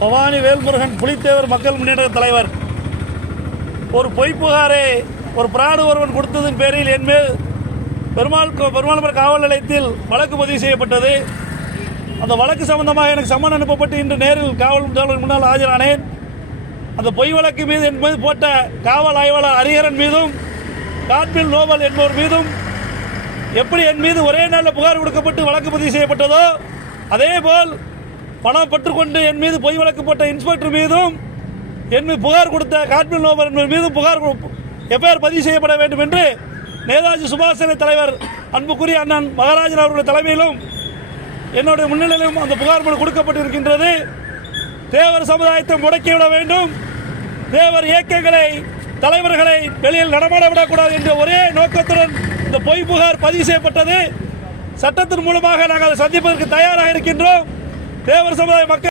பவானி வேல்முருகன் புலித்தேவர் மக்கள் முன்னேற்ற தலைவர். ஒரு பொய் ஒரு பிராடு ஒருவன் கொடுத்ததன் பேரில் என் மேல் பெருமாள் காவல் நிலையத்தில் வழக்கு பதிவு செய்யப்பட்டது. அந்த வழக்கு சம்பந்தமாக எனக்கு சம்மன் அனுப்பப்பட்டு இன்று நேரில் காவல் முன்னால் ஆஜரானேன். அந்த பொய் வழக்கு மீது என் மீது போட்ட காவல் ஆய்வாளர் ஹரிஹரன் மீதும் காட்பில் நோபல் என்பவர் மீதும் எப்படி என் மீது ஒரே நாளில் புகார் கொடுக்கப்பட்டு வழக்கு பதிவு செய்யப்பட்டதோ அதேபோல் பணம் பெற்றுக்கொண்டு என் மீது பொய் வழக்கு போட்ட இன்ஸ்பெக்டர் மீதும் என் மீது புகார் கொடுத்த காட்பில் நோபர் மீதும் புகார் எஃப்ஐஆர் பதிவு செய்யப்பட வேண்டும் என்று நேதாஜி சுபாஷ் சந்திர தலைவர் அன்புக்குரிய அண்ணன் மகாராஜன் அவருடைய தலைமையிலும் என்னுடைய முன்னிலையிலும் அந்த புகார் மனு கொடுக்கப்பட்டிருக்கின்றது. தேவர் சமுதாயத்தை முடக்கிவிட வேண்டும். தேவர் இயக்கங்களை தலைவர்களை வெளியில் நடமாட விடக்கூடாது என்ற ஒரே நோக்கத்துடன் இந்த பொய் புகார் பதிவு செய்யப்பட்டது. சட்டத்தின் மூலமாக நாங்கள் அதை சந்திப்பதற்கு தயாராக இருக்கின்றோம். தேவர் சமுதாய மக்கள்